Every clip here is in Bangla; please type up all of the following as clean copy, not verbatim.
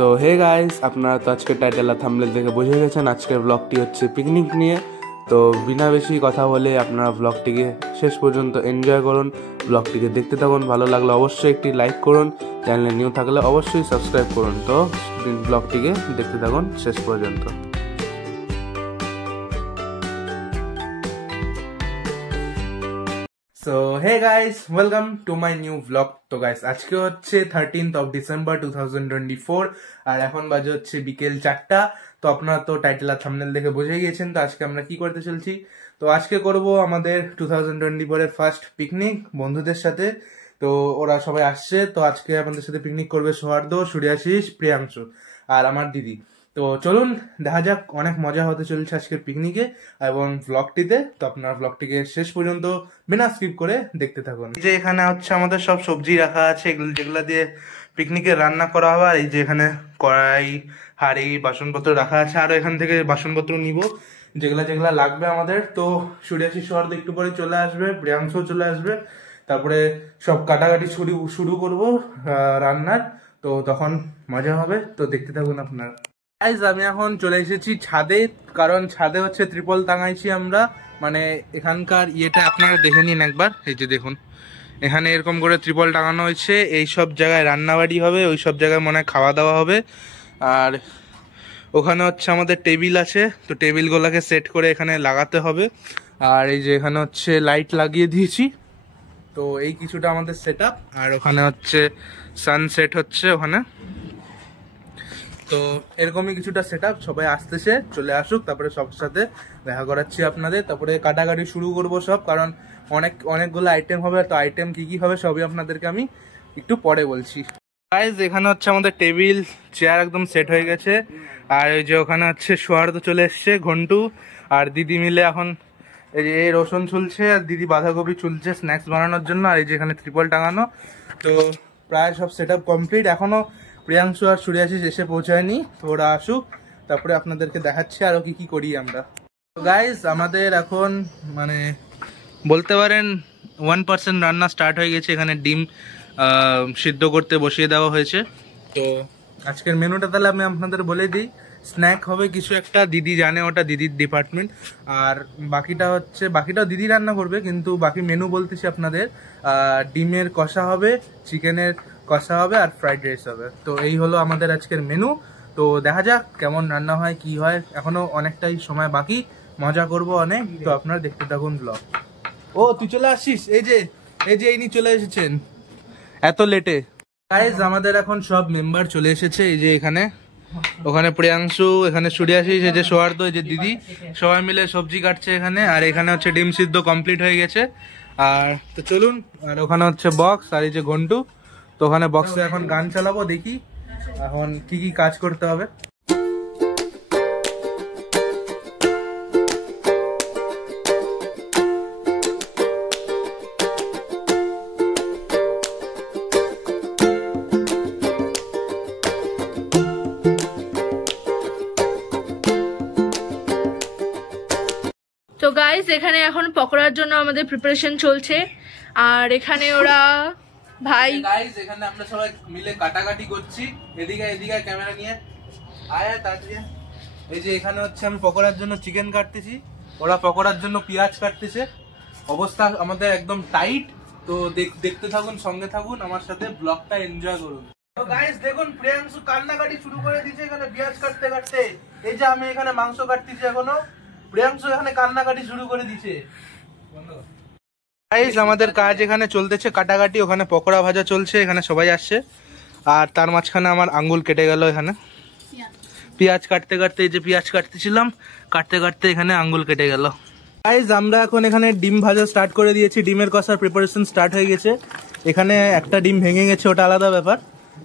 সো হে গাইস, আপনারা তো আজকে টাইটেল আর থাম্বনেল দেখে বুঝে গেছেন আজকের ব্লগটি হচ্ছে পিকনিক নিয়ে। তো বিনা বেশি কথা বলে আপনারা ব্লগটিকে শেষ পর্যন্ত এনজয় করুন, ব্লগটিকে দেখতে থাকুন। ভালো লাগলে অবশ্যই একটি লাইক করুন, চ্যানেলে নিউ থাকলে অবশ্যই সাবস্ক্রাইব করুন। তো ব্লগটিকে দেখতে থাকুন শেষ পর্যন্ত। So hey guys, welcome to my new blog. তো গাইস আজকে হচ্ছে 13th ডিসেম্বর 2024 আর এখন বাজে হচ্ছে বিকেল 4টা। তো আপনারা তো টাইটেল আর থাম্বনেল দেখে বুঝে গিয়েছেন তো আজকে আমরা কি করতে চলছি। তো আজকে করব আমাদের 2024 এর ফার্স্ট পিকনিক বন্ধুদের সাথে। তো ওরা সবাই আসছে, তো আজকে আমাদের সাথে পিকনিক করবে সৌহার্দ্য, সূর্যাশিস, প্রিয়াংশু আর আমার দিদি। তো চলুন দেখা যাক, অনেক মজা হতে চলছে আজকের পিকনিকে এবং ব্লগটিতে। তো আপনার ব্লগটিকে শেষ পর্যন্ত বিনা স্কিপ করে দেখতে থাকুন। এই যে এখানে হচ্ছে আমাদের সব সবজি রাখা আছে, এগুলো যেগুলো দিয়ে পিকনিকে রান্না করা হবে। আর এই যে এখানে কড়াই, হাঁড়ি, বাসনপত্র রাখা আছে। আরো এখান থেকে বাসনপত্র নিব যেগুলা যেগুলা লাগবে আমাদের। তো সূর্যাশিস সৌহার্দ্য একটু পরে চলে আসবে, প্রিয়াংশু চলে আসবে। তারপরে সব কাটাকাটি শুরু করব রান্নার। তো তখন মজা হবে, তো দেখতে থাকুন আপনার। গাইস আমি এখন চলে এসেছি ছাদে, কারণ ছাদে হচ্ছে ত্রিপল টাঙাইছি আমরা। মানে এখানকার ইয়েটা আপনারা দেখে নিন একবার। এই যে দেখুন, এখানে এরকম করে ত্রিপল টাঙানো হয়েছে। এই সব জায়গায় রান্নাবাড়ি হবে, ওই সব জায়গায় মনে হয় খাওয়া দাওয়া হবে। আর ওখানে হচ্ছে আমাদের টেবিল আছে, তো টেবিলগুলোকে সেট করে এখানে লাগাতে হবে। আর এই যে এখানে হচ্ছে লাইট লাগিয়ে দিয়েছি। তো এই কিছুটা আমাদের সেট আপ। আর ওখানে হচ্ছে সানসেট হচ্ছে ওখানে। তো এরকমই কিছুটা সেট আপ। সবাই আসতেছে, চলে আসুক, তারপরে সব সাথে দেখা করাচ্ছি আপনাদের। তারপরে কাটাকাটি শুরু করব সব, কারণ অনেকগুলো আইটেম হবে। তো আইটেম কি কি হবে সবই আপনাদেরকে আমি একটু পরে বলছি। গাইস এখানে হচ্ছে আমাদের টেবিল চেয়ার একদম সেট হয়ে গেছে। আর ওই যে ওখানে হচ্ছে সৌহার্দ্য চলে এসছে, ঘন্টু আর দিদি মিলে এখন এই যে রসুন চুলছে আর দিদি বাঁধাকপি চুলছে স্ন্যাক্স বানানোর জন্য। আর এই যে এখানে ত্রিপল টাঙানো। তো প্রায় সব সেট আপ কমপ্লিট। এখনো প্রিয়াংশু আর সূর্যাশিস এসে পৌঁছায়নি, তো ওরা আসুক, তারপরে আপনাদেরকে দেখাচ্ছি আরো কি কি করি আমরা। তো গাইস আমাদের এখন মানে বলতে পারেন 1% রান্না স্টার্ট হয়ে গেছে। এখানে ডিম সিদ্ধ করতে বসিয়ে দেওয়া হয়েছে। তো আজকের মেনুটা তাহলে আমি আপনাদের বলে দিই। স্ন্যাক হবে কিছু একটা, দিদি জানে, ওটা দিদির ডিপার্টমেন্ট। আর বাকিটাও দিদি রান্না করবে, কিন্তু বাকি মেনু বলতেছি আপনাদের। ডিমের কষা হবে, চিকেনের কষা হবে আর ফ্রাইড রাইস হবে। তো এই হলো আমাদের আজকের মেনু। তো দেখা যাক কেমন রান্না হয়, কি হয়। এখনো অনেকটাই সময় বাকি, মজা করব অনেক। তো আপনারা দেখতে থাকুন ব্লগ। ও তুই চলে আসছিস? এই যে ইনি চলে এসেছেন এত লেটে। গাইস আমাদের এখন সব মেম্বার চলে এসেছে। এই যে এখানে, ওখানে প্রিয়াংশু, এখানে সূর্যাশিস, এই যে সৌহার্দ্য, এই যে দিদি, সবাই মিলে সবজি কাটছে এখানে। আর এখানে হচ্ছে ডিম সিদ্ধ কমপ্লিট হয়ে গেছে। আর তো চলুন। আর ওখানে হচ্ছে বক্স, আর এই যে ঘন্টু। তো ওখানে বক্সে এখন গান চালাবো, দেখি এখন কি কি কাজ করতে হবে। তো গাইস এখানে এখন পকোড়ার জন্য আমাদের প্রিপারেশন চলছে। আর এখানে ওরা ভাই গাইস এখানে আমরা সবাই মিলে কাটাকাটি করছি। এদিকে ক্যামেরা নিয়ে আয় তাড়াতাড়ি। এই যে এখানে হচ্ছে আমি পকোড়ার জন্য চিকেন কাটতেছি, ওরা পকোড়ার জন্য পেঁয়াজ কাটতেছে। অবস্থা আমাদের একদম টাইট। তো দেখতে থাকুন, সঙ্গে থাকুন, আমার সাথে ব্লগটা এনজয় করুন। তো গাইস দেখুন, প্রিয়াংশু কান্নাকাটি শুরু করে দিয়েছে এখানে পেঁয়াজ কাটতে কাটতে। এই যে আমি এখানে মাংস কাটতেছি এখনো, প্রিয়াংশু এখানে কান্নাকাটি শুরু করে দিয়েছে। গাইস আমাদের কাজ এখানে চলতেছে কাটাকাটি, ওখানে পকোড়া ভাজা চলছে, এখানে সবাই আসছে। আর তার মাঝখানে আমার আঙ্গুল কেটে গেল এখানে পেঁয়াজ কাটতে কাটতে। এই যে পেঁয়াজ কাটতেছিলাম, কাটতে কাটতে এখানে আঙ্গুল কেটে গেল। গাইস আমরা এখন এখানে ডিম ভাজা স্টার্ট করে দিয়েছি, ডিমের কষার প্রিপারেশন স্টার্ট হয়ে গেছে। এখানে একটা ডিম ভেঙে গেছে, ওটা আলাদা ব্যাপার।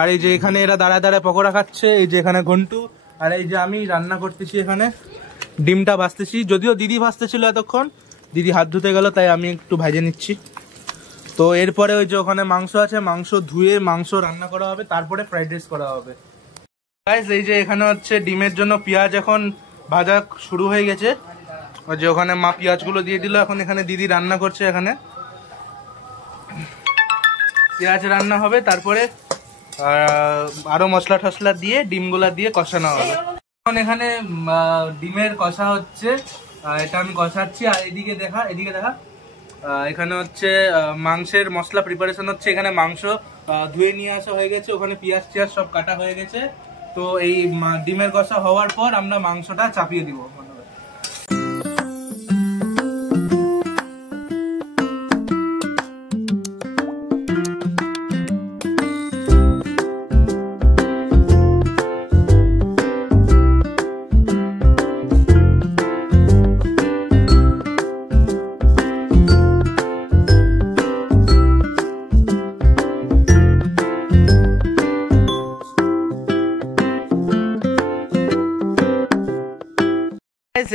আর এই যে এখানে এরা দাঁড়ায় দাঁড়ায় পকোড়া খাচ্ছে। এই যে এখানে ঘন্টু, আর এই যে আমি রান্না করতেছি এখানে, ডিমটা ভাজতেছি। যদিও দিদি ভাজতেছিল এতক্ষণ, দিদি হাত ধুতে গেল, তাই আমি একটু ভেজে নিচ্ছি। তো এরপরে ওই যে ওখানে মাংস আছে, মাংস ধুয়ে মাংস রান্না করা হবে, তারপরে ফ্রাইড রাইস করা হবে। গাইস এই যে এখানে হচ্ছে ডিমের জন্য পেঁয়াজ এখন ভাজা শুরু হয়ে গেছে। ওই যে ওখানে মা পেঁয়াজগুলো দিয়ে দিল, এখন এখানে দিদি রান্না করছে। এখানে পেঁয়াজ রান্না হবে, তারপরে আরো মশলা টসলা দিয়ে ডিমগুলা দিয়ে কষানো হবে। এখন এখানে ডিমের কষা হচ্ছে, এটা আমি কষাচ্ছি। আর এদিকে দেখা এখানে হচ্ছে মাংসের মশলা প্রিপারেশন হচ্ছে। এখানে মাংস ধুয়ে নিয়ে আসা হয়ে গেছে, ওখানে পেঁয়াজ টিয়াজ সব কাটা হয়ে গেছে। তো এই ডিমের কষা হওয়ার পর আমরা মাংসটা চাপিয়ে দিব।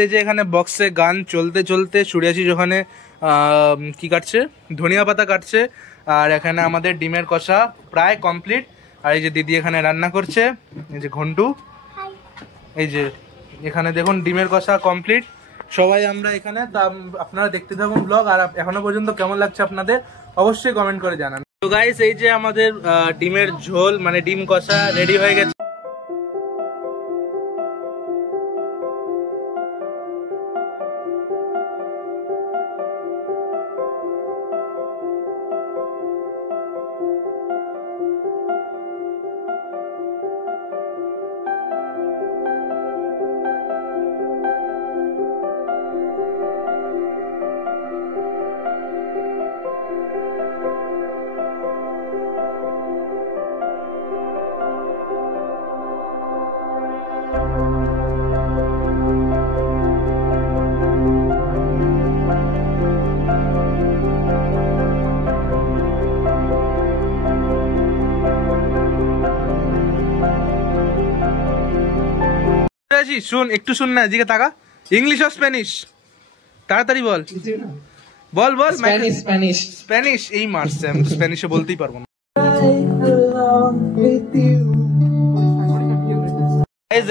এই যে এখানে বক্সে গান চলতে চলতে সূর্যাশিস ওখানে কি কাটছে, ধনিয়া পাতা কাটছে। আর এখানে আমাদের ডিমের কষা প্রায় কমপ্লিট। আর এই যে দিদি এখানে রান্না করছে, এই যে ঘন্টু। এই যে এখানে দেখুন ডিমের কষা কমপ্লিট। সবাই আমরা এখানে, তা আপনারা দেখতে থাকুন ব্লগ। আর এখনো পর্যন্ত কেমন লাগছে আপনাদের অবশ্যই কমেন্ট করে জানান। তো গাইস, এই যে আমাদের ডিমের ঝোল মানে ডিম কষা রেডি হয়ে গেছে। শুন, একটু শুন না, এদিকে তাকা। ইংলিশ আর স্প্যানিশ তাড়াতাড়ি বল, বল বল। স্প্যানিশ এই মারছে, আমি তো স্প্যানিশে বলতেই পারবো না।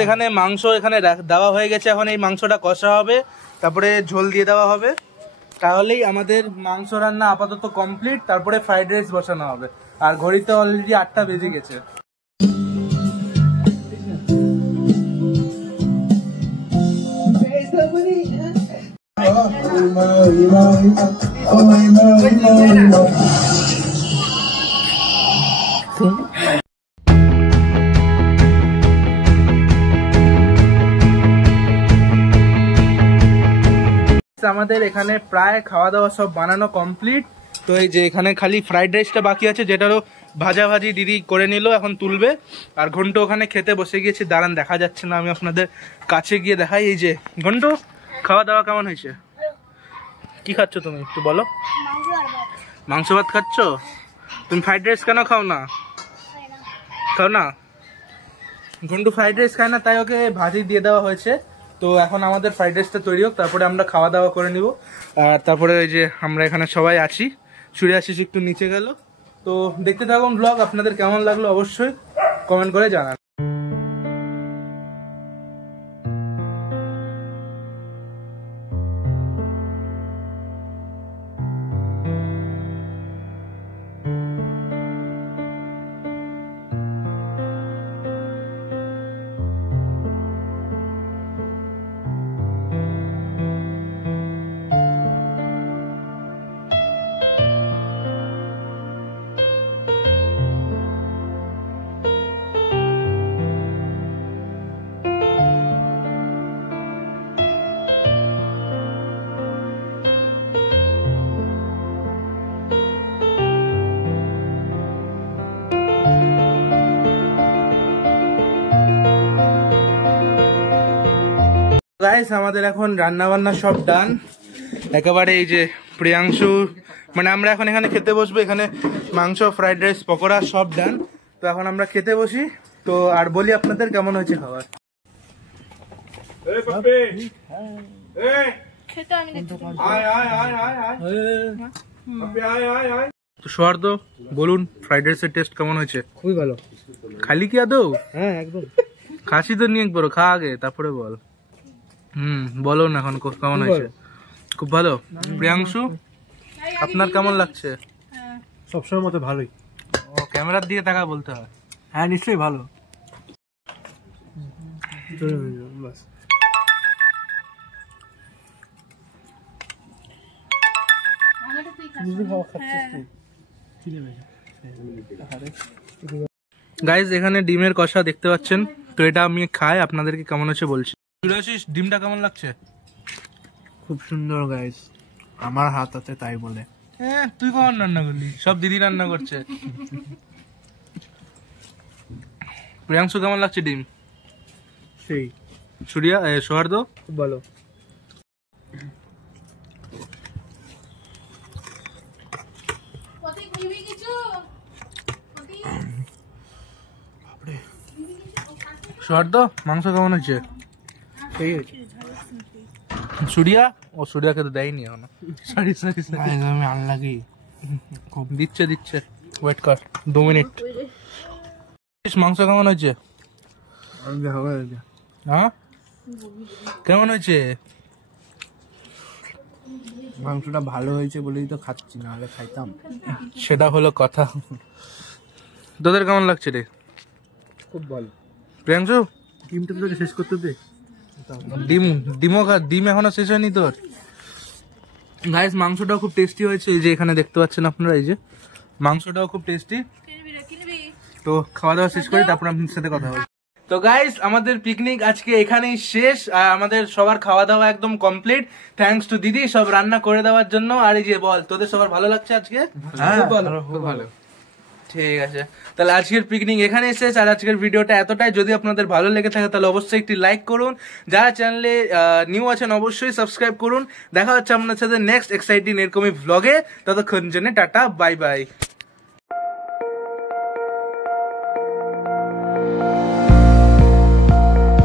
এখানে মাংস এখানে দেওয়া হয়ে গেছে। এখন এই মাংসটা কষা হবে, তারপরে ঝোল দিয়ে দেওয়া হবে। তাহলেই আমাদের মাংস রান্না আপাতত কমপ্লিট। তারপরে ফ্রাইড রাইস বসানো হবে। আর ঘড়িতে অলরেডি 8টা বেজে গেছে। আমাদের এখানে প্রায় খাওয়া দাওয়া সব বানানো কমপ্লিট। তো এই যে এখানে খালি ফ্রাইড রাইসটা বাকি আছে, যেটারও ভাজাভাজি দিদি করে নিল, এখন তুলবে। আর ঘন্টু ওখানে খেতে বসে গিয়েছে। দাঁড়ান, দেখা যাচ্ছে না, আমি আপনাদের কাছে গিয়ে দেখাই। এই যে ঘন্টু, খাওয়া দাওয়া কেমন হয়েছে? কি খাচ্ছ তুমি একটু বলো? মাংস ভাত খাচ্ছ? তুমি ফ্রাইড রাইস কেন খাও না? ঘন্টু ফ্রাইড রাইস খায় না, তাই ওকে ভাজি দিয়ে দেওয়া হয়েছে। তো এখন আমাদের ফ্রাইড রাইসটা তৈরি হোক, তারপরে আমরা খাওয়া দাওয়া করে নিব। আর তারপরে ওই যে আমরা এখানে সবাই আছি, সূর্যাশিস একটু নিচে গেল। তো দেখতে থাকুন ব্লগ, আপনাদের কেমন লাগলো অবশ্যই কমেন্ট করে জানান। গাইস, আমাদের এখন রান্না বান্না সব ডান একেবারে। এই যে প্রিয়াংশু, মানে আমরা এখন এখানে খেতে বসবো। এখানে মাংস, ফ্রাইড রাইস, পকোড়া সব ডান। তো এখন আমরা খেতে বসি। তো আর বলি আপনাদের কেমন হয়েছে খাবার। তো সৌহার্দ বলুন, ফ্রাইড রাইসের টেস্ট কেমন হয়েছে? খুবই ভালো। খালি কি আদৌ? হ্যাঁ একদম। খাসি তো নিয়ে একবার খা আগে, তারপরে বল। বলো না এখন কেমন হয়েছে? খুব ভালো। প্রিয়াংশু, আপনার কেমন লাগছে? সবসময় মতো ভালোই। ও, ক্যামেরার দিকে তাকা বলতে হয়। হ্যাঁ নিশ্চয়ই ভালো। বাস গাইজ এখানে ডিমের কষা দেখতে পাচ্ছেন, তো এটা আমি খাই, আপনাদেরকে কেমন হচ্ছে বলছি। ডিমটা কেমন লাগছে? খুব সুন্দর গাইস, আমার হাত আছে তাই বলে। হ্যাঁ তুই কখন রান্না করলি? সব দিদি রান্না করছে। প্রিয়াংশু কেমন লাগছে ডিম? সেই সুরিয়া সৌহার্দ খুব ভালো। সৌহার্দ মাংস কেমন হচ্ছে? সেই আছে। সুরিয়া ও সুরিয়াকে তো দেয়নি এখন। সরি সরি আমি আনলাকি। দিচ্ছে দিচ্ছে, ওয়েট কর 2 মিনিট। মাংস কেমন হয়েছে? হ্যাঁ কেমন হয়েছে? মাংসটা ভালো হয়েছে বলেই তো খাচ্ছি, না হলে খাইতাম। সেটা হলো কথা। তোদের কেমন লাগছে রে? খুব ভালো। প্রিয়াংশু ডিমটা তোকে শেষ করতে দে। ডিম এখনো শেষ হয়নি তোর? গাইস মাংসটাও খুব টেস্টি হয়েছে, এই যে এখানে দেখতে পাচ্ছেন আপনারা, এই যে মাংসটাও খুব টেস্টি। তো খাওয়া দাওয়া শেষ করে তারপর আপনার সাথে কথা হবে। তো গাইস আমাদের পিকনিক আজকে এখানেই শেষ, আর আমাদের সবার খাওয়া দাওয়া একদম কমপ্লিট। থ্যাঙ্কস টু দিদি সব রান্না করে দেওয়ার জন্য। আর এই যে বল, তোদের সবার ভালো লাগছে আজকে? খুব ভালো, খুব ভালো। ঠিক আছে, তাহলে আজকের পিকনিক এখানেই শেষ। আর আজকের ভিডিওটা এতটাই। যদি আপনাদের ভালো লেগে থাকে তাহলে অবশ্যই একটি লাইক করুন, যারা চ্যানেলে নিউ আছেন অবশ্যই সাবস্ক্রাইব করুন। দেখা হচ্ছে আপনার সাথে নেক্সট এক্সাইটিং এরকমই ভ্লগে। ততক্ষণ জন্য টাটা, বাই বাই।